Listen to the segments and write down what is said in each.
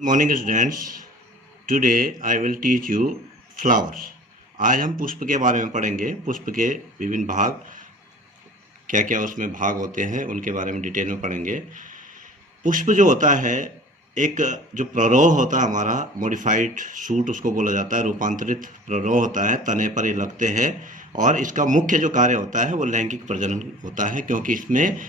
Morning students, today I will teach you flowers. आज हम पुष्प के बारे में पढ़ेंगे। पुष्प के विभिन्न भाग, क्या क्या उसमें भाग होते हैं, उनके बारे में डिटेल में पढ़ेंगे। पुष्प जो होता है, एक जो प्ररोह होता है हमारा, मॉडिफाइड शूट उसको बोला जाता है, रूपांतरित प्ररोह होता है, तने पर ये लगते हैं। और इसका मुख्य जो कार्य होता है वो लैंगिक प्रजनन होता है, क्योंकि इसमें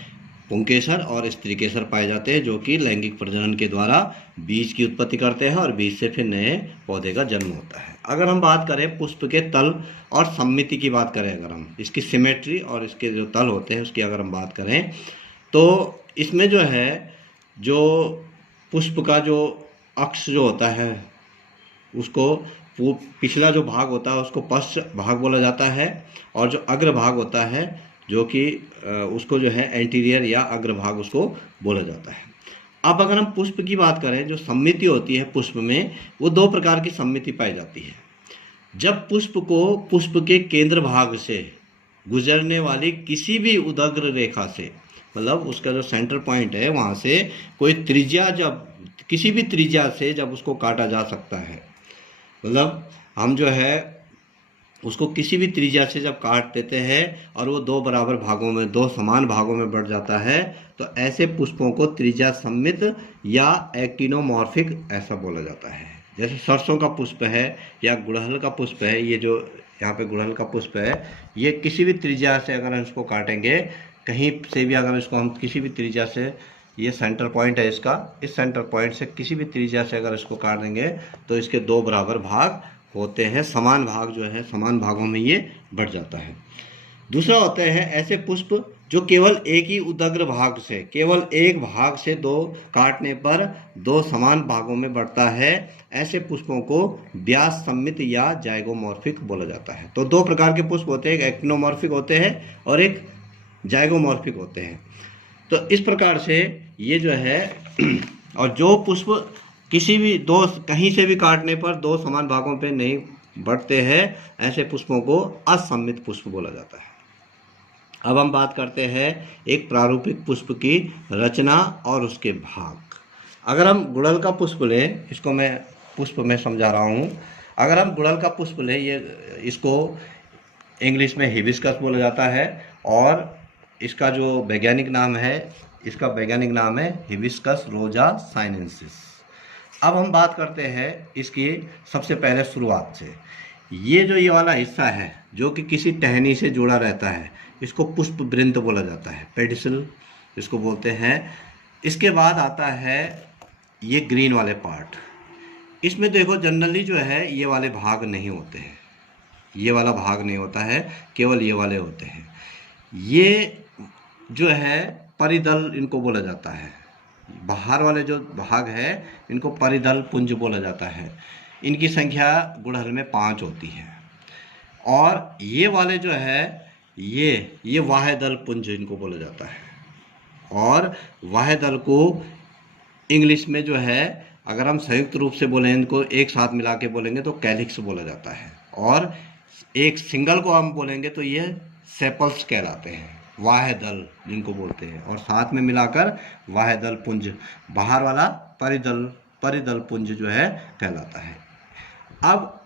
पुंकेसर और स्त्रीकेसर पाए जाते हैं, जो कि लैंगिक प्रजनन के द्वारा बीज की उत्पत्ति करते हैं और बीज से फिर नए पौधे का जन्म होता है। अगर हम बात करें पुष्प के तल और सममिति की बात करें, अगर हम इसकी सिमेट्री और इसके जो तल होते हैं उसकी अगर हम बात करें, तो इसमें जो है, जो पुष्प का जो अक्ष जो होता है उसको, वो पिछला जो भाग होता है उसको पश्च भाग बोला जाता है, और जो अग्र भाग होता है जो कि उसको जो है एंटीरियर या अग्र भाग उसको बोला जाता है। अब अगर हम पुष्प की बात करें, जो सम्मिति होती है पुष्प में, वो दो प्रकार की सम्मिति पाई जाती है। जब पुष्प को पुष्प के केंद्र भाग से गुजरने वाली किसी भी उदग्र रेखा से, मतलब उसका जो सेंटर पॉइंट है वहाँ से कोई त्रिज्या, जब किसी भी त्रिज्या से जब उसको काटा जा सकता है, मतलब हम जो है उसको किसी भी त्रिज्या से जब काट देते हैं और वो दो बराबर भागों में, दो समान भागों में बढ़ जाता है, तो ऐसे पुष्पों को त्रिज्या सम्मित या एक्टिनोमॉर्फिक ऐसा बोला जाता है। जैसे सरसों का पुष्प है या गुड़हल का पुष्प है, ये जो यहाँ पे गुड़हल का पुष्प है, ये किसी भी त्रिज्या से अगर हम इसको काटेंगे, कहीं से भी अगर इसको हम किसी भी त्रिज्या से, ये सेंटर पॉइंट है इसका, इस सेंटर पॉइंट से किसी भी त्रिज्या से अगर इसको काट देंगे तो इसके दो बराबर भाग होते हैं, समान भाग जो है, समान भागों में ये बढ़ जाता है। दूसरा होते हैं ऐसे पुष्प जो केवल एक ही उदग्र भाग से, केवल एक भाग से दो काटने पर दो समान भागों में बढ़ता है। ऐसे पुष्पों को व्यास सम्मित या जाइगोमॉर्फिक बोला जाता है। तो दो प्रकार के पुष्प होते हैं, एक एक्टिनोमॉर्फिक होते हैं और एक जाइगोमॉर्फिक होते हैं। तो इस प्रकार से ये जो है और जो पुष्प किसी भी दो, कहीं से भी काटने पर दो समान भागों पे नहीं बढ़ते हैं, ऐसे पुष्पों को असम्मित पुष्प बोला जाता है। अब हम बात करते हैं एक प्रारूपिक पुष्प की रचना और उसके भाग। अगर हम गुड़हल का पुष्प लें, इसको मैं पुष्प में समझा रहा हूँ। अगर हम गुड़हल का पुष्प लें, ये इसको इंग्लिश में हिबिस्कस बोला जाता है, और इसका जो वैज्ञानिक नाम है, इसका वैज्ञानिक नाम है हिबिस्कस रोजा साइनेंसिस। अब हम बात करते हैं इसकी सबसे पहले शुरुआत से। ये वाला हिस्सा है जो कि किसी टहनी से जुड़ा रहता है, इसको पुष्प वृंत बोला जाता है, पेडिसल इसको बोलते हैं। इसके बाद आता है ये ग्रीन वाले पार्ट। इसमें देखो जनरली जो है ये वाले भाग नहीं होते हैं, ये वाला भाग नहीं होता है, केवल ये वाले होते हैं। ये जो है परिदल इनको बोला जाता है। बाहर वाले जो भाग है इनको परिदल पुंज बोला जाता है। इनकी संख्या गुड़हल में 5 होती है। और ये वाले जो है ये वाहेदल पुंज इनको बोला जाता है। और वाहेदल को इंग्लिश में जो है, अगर हम संयुक्त रूप से बोलें, इनको एक साथ मिला के बोलेंगे तो कैलिक्स बोला जाता है, और एक सिंगल को हम बोलेंगे तो ये सेपल्स कहलाते हैं, वाहेदल जिनको बोलते हैं, और साथ में मिलाकर वाहेदल पुंज, बाहर वाला परिदल पुंज जो है कहलाता है। अब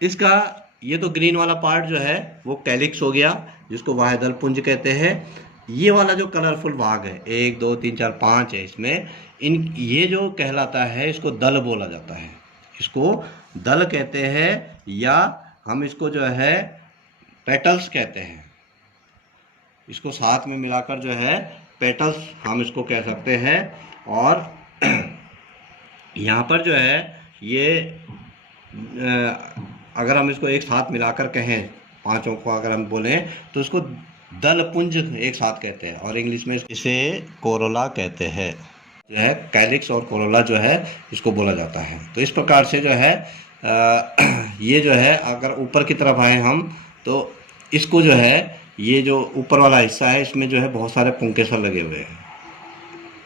इसका ये तो ग्रीन वाला पार्ट जो है वो कैलिक्स हो गया, जिसको वाहेदल पुंज कहते हैं। ये वाला जो कलरफुल भाग है, 1 2 3 4 5 है इसमें, ये जो कहलाता है इसको दल बोला जाता है, इसको दल कहते हैं, या हम इसको जो है पेटल्स कहते हैं। इसको साथ में मिलाकर जो है पेटल्स हम इसको कह सकते हैं। और यहाँ पर जो है ये अगर हम इसको एक साथ मिलाकर कहें, पांचों को अगर हम बोलें तो इसको दल पुंज एक साथ कहते हैं, और इंग्लिश में इसे कोरोला कहते हैं। जो है कैलिक्स और कोरोला जो है इसको बोला जाता है। तो इस प्रकार से जो है ये जो है, अगर ऊपर की तरफ आए हम तो इसको जो है, ये जो ऊपर वाला हिस्सा है इसमें जो है बहुत सारे पुंकेसर लगे हुए हैं,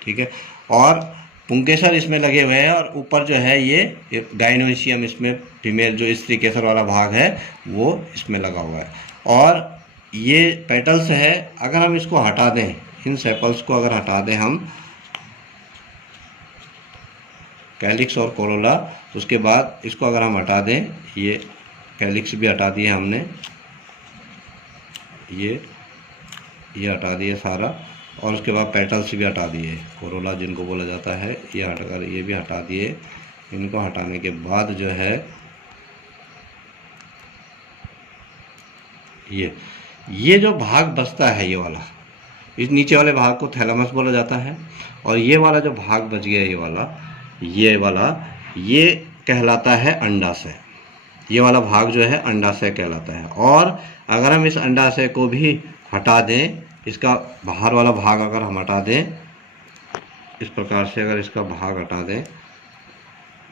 ठीक है, और पुंकेसर इसमें लगे हुए हैं, और ऊपर जो है ये गाइनोसियम, इसमें फीमेल जो स्त्री केसर वाला भाग है वो इसमें लगा हुआ है। और ये पेटल्स है, अगर हम इसको हटा दें, इन सेपल्स को अगर हटा दें हम, कैलिक्स और कोरोला। उसके बाद इसको अगर हम हटा दें, ये कैलिक्स भी हटा दिए हमने, ये हटा दिए सारा, और उसके बाद पेटल्स भी हटा दिए, कोरोला जिनको बोला जाता है, ये हटाकर ये भी हटा दिए। इनको हटाने के बाद जो है ये जो भाग बचता है, ये वाला, इस नीचे वाले भाग को थैलेमस बोला जाता है, और ये वाला जो भाग बच गया, ये वाला ये कहलाता है अंडाशय। ये वाला भाग जो है अंडाशय कहलाता है। और अगर हम इस अंडाशय को भी हटा दें, इसका बाहर वाला भाग अगर हम हटा दें, इस प्रकार से अगर इसका भाग हटा दें,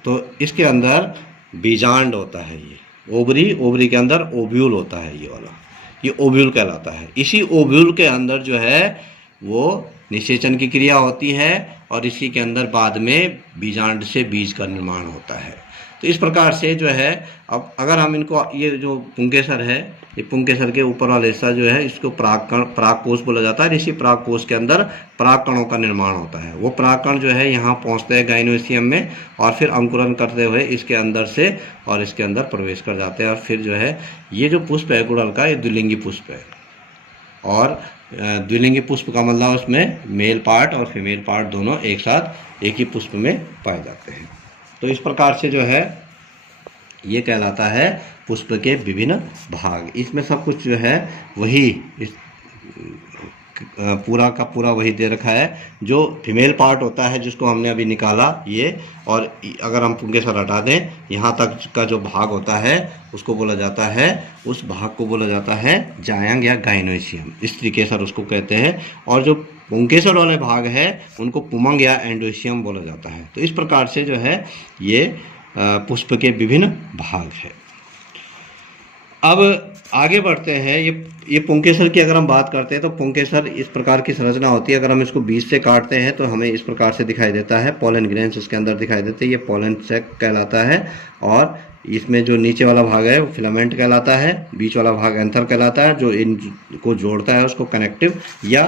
तो इसके अंदर बीजांड होता है। ये ओवरी के अंदर ओव्यूल होता है, ये वाला, ये ओव्यूल कहलाता है। इसी ओव्यूल के अंदर जो है वो निषेचन की क्रिया होती है, और इसी के अंदर बाद में बीजांड से बीज का निर्माण होता है। तो इस प्रकार से जो है, अब अगर हम इनको, ये जो पुंकेसर है, ये पुंकेसर के ऊपर वाला हिस्सा जो है, इसको परागकोश बोला जाता है। इसी परागकोश के अंदर परागकणों का निर्माण होता है। वो परागकण जो है यहाँ पहुँचते हैं गाइनोइशियम में, और फिर अंकुरन करते हुए इसके अंदर से और इसके अंदर प्रवेश कर जाते हैं। और फिर जो है ये जो पुष्प है गुड़हल का, ये द्विलिंगी पुष्प है। और द्विलिंगी पुष्प का मतलब उसमें मेल पार्ट और फीमेल पार्ट दोनों एक साथ एक ही पुष्प में पाए जाते हैं। तो इस प्रकार से जो है ये कहलाता है पुष्प के विभिन्न भाग। इसमें सब कुछ जो है वही, इस पूरा का पूरा वही दे रखा है। जो फीमेल पार्ट होता है जिसको हमने अभी निकाला ये, और अगर हम पुंकेसर हटा दें, यहाँ तक का जो भाग होता है उसको बोला जाता है, उस भाग को बोला जाता है जायंग या गाइनोइशियम, स्त्रीकेसर उसको कहते हैं। और जो पुंकेसर वाले भाग है उनको पुमंग या एंडोइशियम बोला जाता है। तो इस प्रकार से जो है ये पुष्प के विभिन्न भाग है। अब आगे बढ़ते हैं। ये पुंकेसर की अगर हम बात करते हैं तो पुंकेसर इस प्रकार की संरचना होती है। अगर हम इसको बीज से काटते हैं तो हमें इस प्रकार से दिखाई देता है, पोलन ग्रेन्स इसके अंदर दिखाई देते हैं। ये पोलन सैक कहलाता है, और इसमें जो नीचे वाला भाग है वो फिलामेंट कहलाता है, बीच वाला भाग एंथर कहलाता है। जो इनको जोड़ता है उसको कनेक्टिव या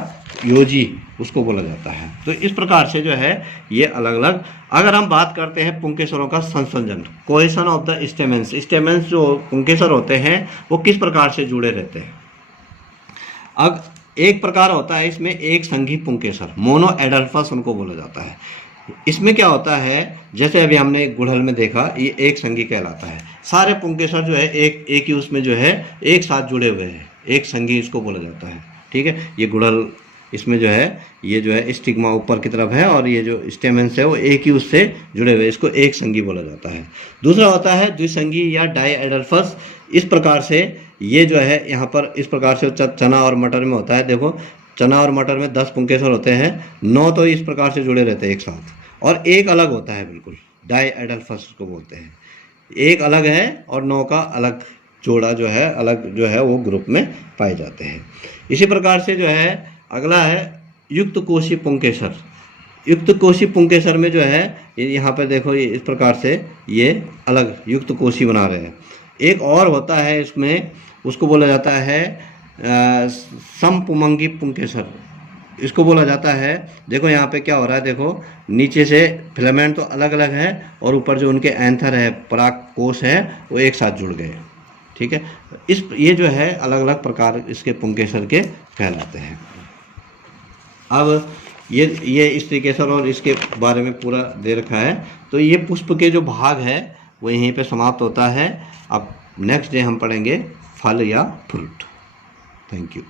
योजी उसको बोला जाता है। तो इस प्रकार से जो है ये अलग अलग। अगर हम बात करते हैं पुंकेसरों का संसंजन, cohesion of the stamens, stamens जो पुंकेसर होते हैं वो किस प्रकार से जुड़े रहते हैं। अब एक प्रकार होता है इसमें एक संघी पुंकेसर, मोनो एडल्फस उनको बोला जाता है। इसमें क्या होता है, जैसे अभी हमने गुड़हल में देखा, ये एक संघी कहलाता है। सारे पुंकेसर जो है एक ही उसमें जो है एक साथ जुड़े हुए हैं, एक संघी इसको बोला जाता है। ठीक है, ये गुड़हल, इसमें जो है ये जो है स्टिग्मा ऊपर की तरफ है, और ये जो स्टेमेंस है वो एक ही उससे जुड़े हुए, इसको एक संघी बोला जाता है। दूसरा होता है द्विसंघी या डाई एडल्फस। इस प्रकार से ये जो है यहाँ पर इस प्रकार से चना और मटर में होता है। देखो, चना और मटर में 10 पुंकेसर होते हैं, 9 तो इस प्रकार से जुड़े रहते हैं एक साथ, और एक अलग होता है बिल्कुल, डाई एडल्फस को बोलते हैं। एक अलग है और 9 का अलग जोड़ा जो है, अलग जो है वो ग्रुप में पाए जाते हैं। इसी प्रकार से जो है अगला है युक्त कोशी पुंकेसर। युक्त कोशी पुंकेसर में जो है यहाँ पर देखो, ये इस प्रकार से ये अलग युक्त कोशी बना रहे हैं। एक और होता है इसमें, उसको बोला जाता है समपुमंगी पुंकेसर, इसको बोला जाता है। देखो यहाँ पे क्या हो रहा है, देखो नीचे से फिलामेंट तो अलग अलग है, और ऊपर जो उनके एंथर है, परागकोश है, वो एक साथ जुड़ गए। ठीक है, ये जो है अलग अलग प्रकार इसके पुंकेसर के कहलाते हैं। अब ये स्त्रीकेसर और इसके बारे में पूरा दे रखा है। तो ये पुष्प के जो भाग है वो यहीं पे समाप्त होता है। अब नेक्स्ट डे हम पढ़ेंगे फल या फ्रूट। Thank you.